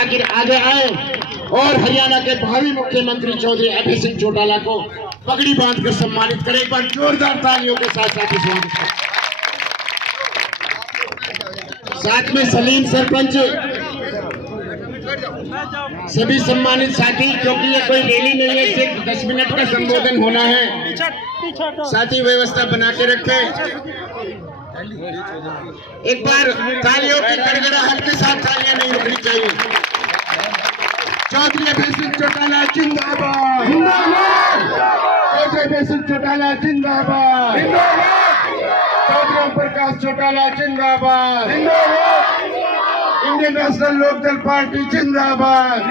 जाकिर आगे आए और हरियाणा के भावी मुख्यमंत्री चौधरी अभय सिंह चौटाला को पगड़ी बांधकर सम्मानित करें। एक बार जोरदार तालियों के साथ साथ स्वागत करें। साथ में सलीम सरपंच, सभी सम्मानित साथी, क्योंकि ये कोई रैली नहीं है, सिर्फ 10 मिनट का संबोधन होना है। साथी व्यवस्था बना के रखें। एक बार तालियों की गड़गड़ाहट के साथ तालियां नहीं रुकनी चाहिए। चौधरी अभय सिंह चौटाला जिंदाबाद, चौधरी अभय सिंह चौटाला जिंदाबाद, चौधरी ओम प्रकाश चौटाला जिंदाबाद, इंडियन नेशनल लोकदल पार्टी जिंदाबाद।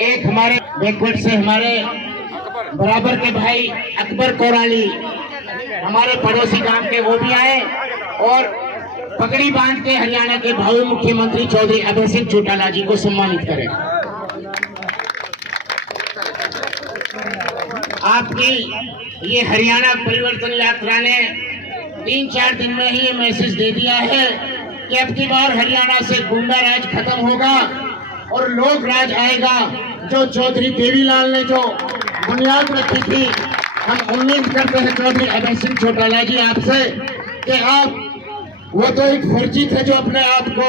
एक हमारे बैकवर्ड से हमारे बराबर के भाई अकबर कोराली, हमारे पड़ोसी गांव के, वो भी आए और पगड़ी बांध के हरियाणा के भावी मुख्यमंत्री चौधरी अभय सिंह चौटाला जी को सम्मानित करें। आपकी ये हरियाणा परिवर्तन यात्रा ने 3-4 दिन में ही ये मैसेज दे दिया है कि अब की बार हरियाणा से गुंडा राज खत्म होगा और लोक राज आएगा। जो चौधरी देवीलाल ने जो बुनियाद रखी थी, हम उम्मीद करते हैं चौधरी अभय सिंह चौटाला जी आपसे कि आप, वो तो एक फर्जी थे जो अपने आप को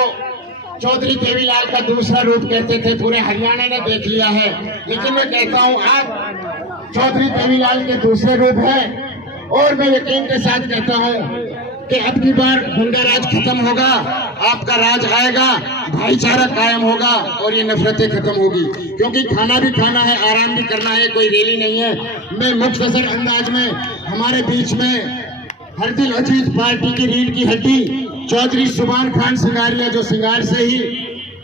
चौधरी देवीलाल का दूसरा रूप कहते थे, पूरे हरियाणा ने देख लिया है। लेकिन मैं कहता हूं आप चौधरी देवीलाल के दूसरे रूप हैं और मैं यकीन के साथ कहता हूं कि अब की बार गुंडा राज खत्म होगा, आपका राज आएगा, भाईचारा कायम होगा और ये नफरतें खत्म होगी। क्योंकि खाना भी खाना है, आराम भी करना है, कोई रैली नहीं है। मैं मुख्तसर अंदाज में हमारे बीच में हर दिल अजीत पार्टी की रीढ़ की हड्डी चौधरी सुभान खान सिंगारिया, जो सिंगार से ही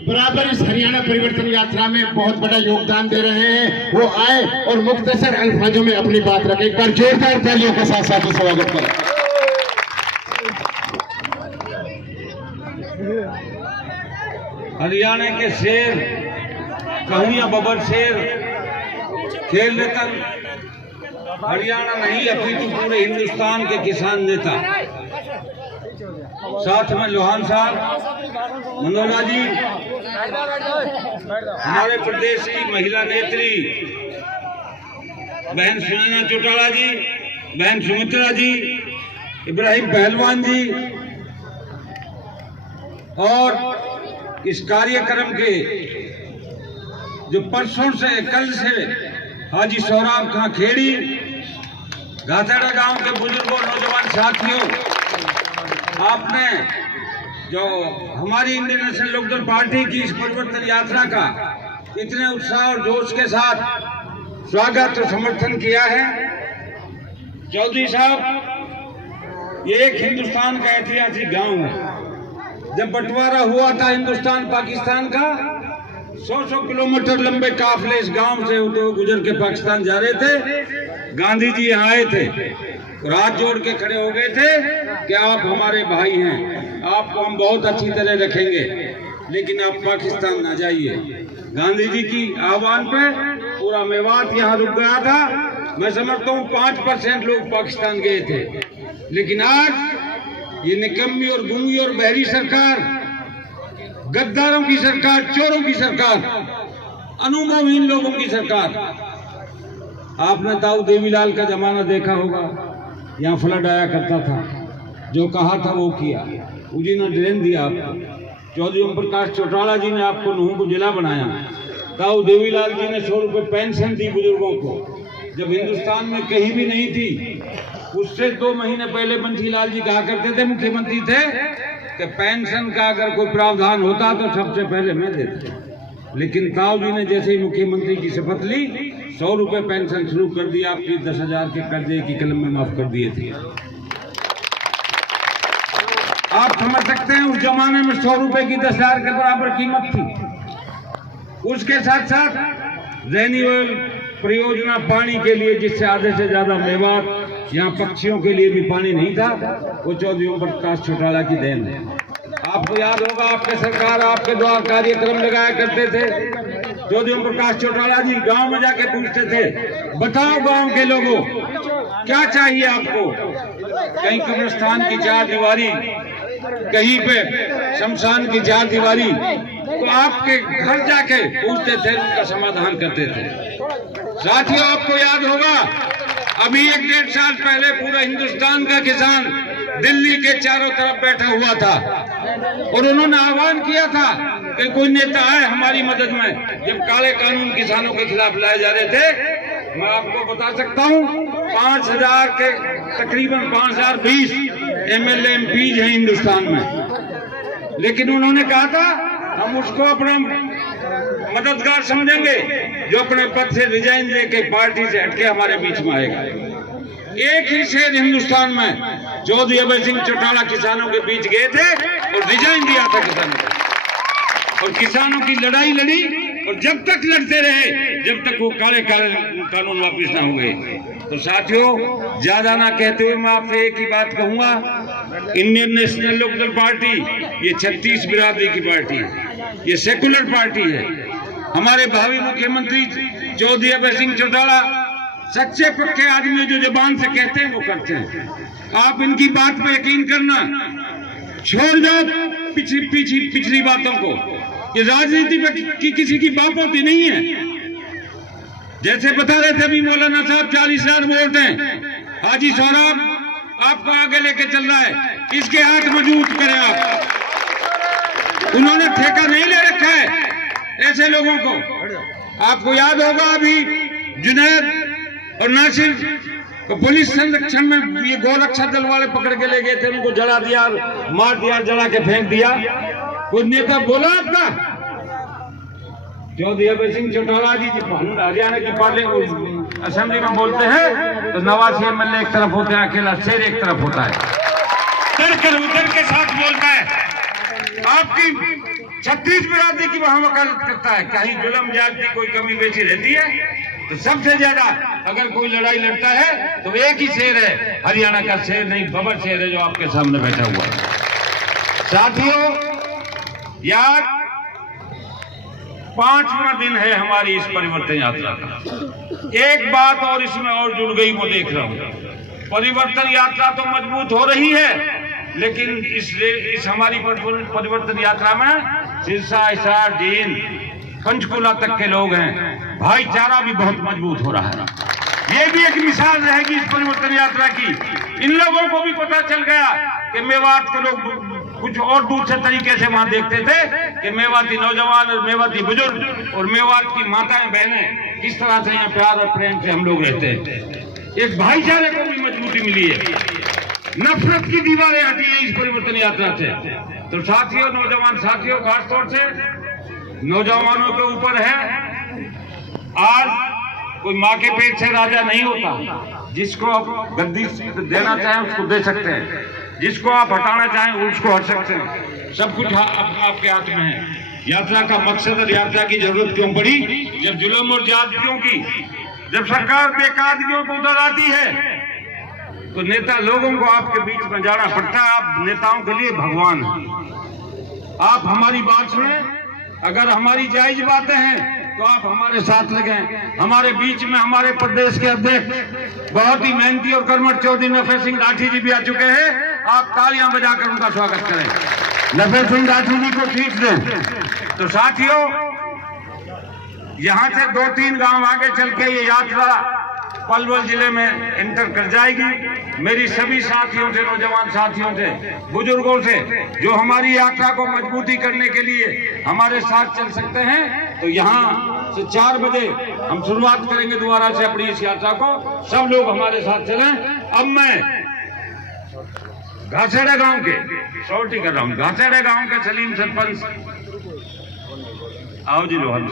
बराबर इस हरियाणा परिवर्तन यात्रा में बहुत बड़ा योगदान दे रहे हैं, वो आए और मुख्तसर अल्फाजों में अपनी बात रखें। एक बार जोरदार तालियों के साथ साथ स्वागत करें। हरियाणा के शेर, कहूं या बबर शेर, खेल रतन हरियाणा नहीं अपितु पूरे हिंदुस्तान के किसान नेता, साथ में लोहान साहब, मनोरमा जी, हमारे प्रदेश की महिला नेत्री बहन सुनैना चौटाला जी, बहन सुमित्रा जी, इब्राहिम पहलवान जी, और इस कार्यक्रम के जो परसों से, कल से हाजी सोहराब खां खेड़ी, घाथेड़ा गांव के बुजुर्गों, नौजवान साथियों, आपने जो हमारी इंडियन नेशनल लोकदल पार्टी की इस परिवर्तन यात्रा का इतने उत्साह और जोश के साथ स्वागत और समर्थन किया है। चौधरी साहब, ये एक हिंदुस्तान का ऐतिहासिक गांव है। जब बंटवारा हुआ था हिंदुस्तान पाकिस्तान का, 100 किलोमीटर लंबे काफिले इस गांव से होते हुए गुजर के पाकिस्तान जा रहे थे। गांधी जी यहाँ आए थे और हाथ जोड़ के खड़े हो गए थे कि आप हमारे भाई हैं, आपको हम बहुत अच्छी तरह रखेंगे, लेकिन आप पाकिस्तान ना जाइए। गांधी जी की आह्वान पे पूरा मेवात यहाँ रुक गया था। मैं समझता हूँ 5% लोग पाकिस्तान गए थे। लेकिन आज ये निकम्मी और गुंगी और बहरी सरकार, गद्दारों की सरकार, चोरों की सरकार, अनुभवहीन लोगों की सरकार। आपने ताऊ देवीलाल का जमाना देखा होगा, यहाँ फ्लड आया करता था, जो कहा था वो किया, उसी ने ड्रेन दिया आपको। चौधरी ओम प्रकाश चौटाला जी ने आपको नूह को जिला बनाया। ताऊ देवीलाल जी ने 100 रुपये पेंशन दी बुजुर्गों को, जब हिंदुस्तान में कहीं भी नहीं थी। उससे 2 महीने पहले बंसीलाल जी कहा करते थे, मुख्यमंत्री थे, कि पेंशन का अगर कोई प्रावधान होता तो सबसे पहले मैं देता। लेकिन ताऊ जी ने जैसे ही मुख्यमंत्री की शपथ ली, 100 रुपये पेंशन शुरू कर दिया, आपकी 10,000 के कर्जे की कलम में माफ कर दिए थे। आप समझ सकते हैं उस जमाने में 100 रुपए की 10,000 के बराबर कीमत थी। उसके साथ साथ ज़ैनी ऑयल परियोजना पानी के लिए, जिससे आधे से ज्यादा मेवात, यहाँ पक्षियों के लिए भी पानी नहीं था, वो चौधरी ओम प्रकाश चौटाला की देन है। आप आपको याद होगा आपके सरकार आपके द्वारा कार्यक्रम लगाया करते थे। ज्योति ओम प्रकाश चौटाला जी गांव में जाके पूछते थे, बताओ गांव के लोगों क्या चाहिए आपको। कहीं कब्रिस्तान की चार दीवारी, कहीं पे शमशान की चार दीवारी, तो आपके घर जाके पूछते थे, उनका समाधान करते थे। साथियों आपको याद होगा अभी 1-1.5 साल पहले पूरा हिंदुस्तान का किसान दिल्ली के चारों तरफ बैठा हुआ था और उन्होंने आह्वान किया था कि कोई नेता आए हमारी मदद में। जब काले कानून किसानों के खिलाफ लाए जा रहे थे, मैं आपको बता सकता हूं 5000 के तकरीबन 5020 MLA MPs हैं हिंदुस्तान में, लेकिन उन्होंने कहा था हम उसको अपना मददगार समझेंगे जो अपने पद से रिजाइन देके पार्टी से हटके हमारे बीच में आएगा। एक ही शेर हिंदुस्तान में चौधरी अभय सिंह चौटाला किसानों के बीच गए थे और रिजाइन दिया था किसानों को, और किसानों की लड़ाई लड़ी और जब तक लड़ते रहे जब तक वो काले कानून वापिस ना हुए। तो साथियों ज्यादा ना कहते हुए मैं आपसे एक ही बात कहूंगा, इंडियन नेशनल लोकदल पार्टी ये 36 बिरादरी की पार्टी है, ये सेकुलर पार्टी है। हमारे भावी मुख्यमंत्री चौधरी अभय सिंह चौटाला सच्चे पक्के आदमी जो जुबान से कहते हैं वो करते हैं। आप इनकी बात पे यकीन करना, छोड़ जाओ पिछली बातों को। ये राजनीति में किसी की बात होती नहीं है। जैसे बता रहे थे अभी मौलाना साहब 40,000 वोट हैं, हाजी सौरभ आपको आगे लेके चल रहा है, इसके हाथ मजबूत करें आप। उन्होंने ठेका नहीं ले रखा है ऐसे लोगों को। आपको याद होगा अभी जुनैद और नासिर को पुलिस संरक्षण में ये गोरक्षा दल वाले पकड़ के ले गए थे, उनको जला दिया, मार दिया, जला के फेंक दिया। कोई नेता बोला आपका? चौधरी अभय सिंह चौटाला जी हरियाणा की पार्लियामेंट असेंबली में बोलते हैं तो 89 MLA एक तरफ होते हैं, अकेला शेर एक तरफ होता है, डर के साथ बोलता है। आपकी 36 बिरादरी की वहां वकालत करता है। कहीं जुल्म ज्यादती कोई कमी बेची रहती है तो सबसे ज्यादा अगर कोई लड़ाई लड़ता है तो एक ही शेर है, हरियाणा का शेर नहीं बबर शेर है जो आपके सामने बैठा हुआ है। साथियों यार 5वां दिन है हमारी इस परिवर्तन यात्रा का। एक बात और इसमें और जुड़ गई वो देख रहा हूं, परिवर्तन यात्रा तो मजबूत हो रही है, लेकिन इस हमारी परिवर्तन यात्रा में सिरसा, हिसार, जींद, पंचकुला तक के लोग हैं। भाईचारा भी बहुत मजबूत हो रहा है। ये भी एक मिसाल रहेगी इस परिवर्तन यात्रा की। इन लोगों को भी पता चल गया कि मेवात के लोग कुछ और दूसरे तरीके से वहां देखते थे कि मेवाती नौजवान और मेवाती बुजुर्ग और मेवात की माताएं बहनें किस तरह से यहाँ प्यार और प्रेम से हम लोग रहते हैं। एक भाईचारे को भी मजबूती मिली है, नफरत की दीवारें हटी हैं इस परिवर्तन यात्रा से। तो साथियों, नौजवान साथियों, खासतौर से नौजवानों के ऊपर है, आज कोई माँ के पेट से राजा नहीं होता। जिसको आप गद्दी देना चाहें उसको दे सकते हैं, जिसको आप हटाना चाहें उसको हट सकते हैं। सब कुछ आपके हाथ में है। यात्रा का मकसद और यात्रा की जरूरत क्यों पड़ी? जब जुल्म और ज्यादतियों की, जब सरकार बेकादगियों को उधर आती है तो नेता लोगों को आपके बीच में जाना पड़ता है। आप नेताओं के लिए भगवान हैं। आप हमारी बात सुने, अगर हमारी जायज बातें हैं तो आप हमारे साथ लगें। हमारे बीच में हमारे प्रदेश के अध्यक्ष बहुत ही मेहनती और कर्मठ चौधरी नफे सिंह राठी जी भी आ चुके हैं। आप तालियां बजाकर उनका स्वागत करें, नफे सिंह राठी जी को सीख दें। तो साथियों, यहाँ से 2-3 गांव आगे चल के ये यात्रा पलवल जिले में एंटर कर जाएगी। मेरी सभी साथियों से, नौजवान साथियों से, बुजुर्गों से जो हमारी यात्रा को मजबूती करने के लिए हमारे साथ चल सकते हैं, तो यहाँ से 4 बजे हम शुरुआत करेंगे दोबारा से अपनी इस यात्रा को। सब लोग हमारे साथ चलें। अब मैं घासेड़ा गांव के सॉल्टी कर रहा हूँ, घासेड़ा गांव के सलीम सरपंच आओ जी लोहन।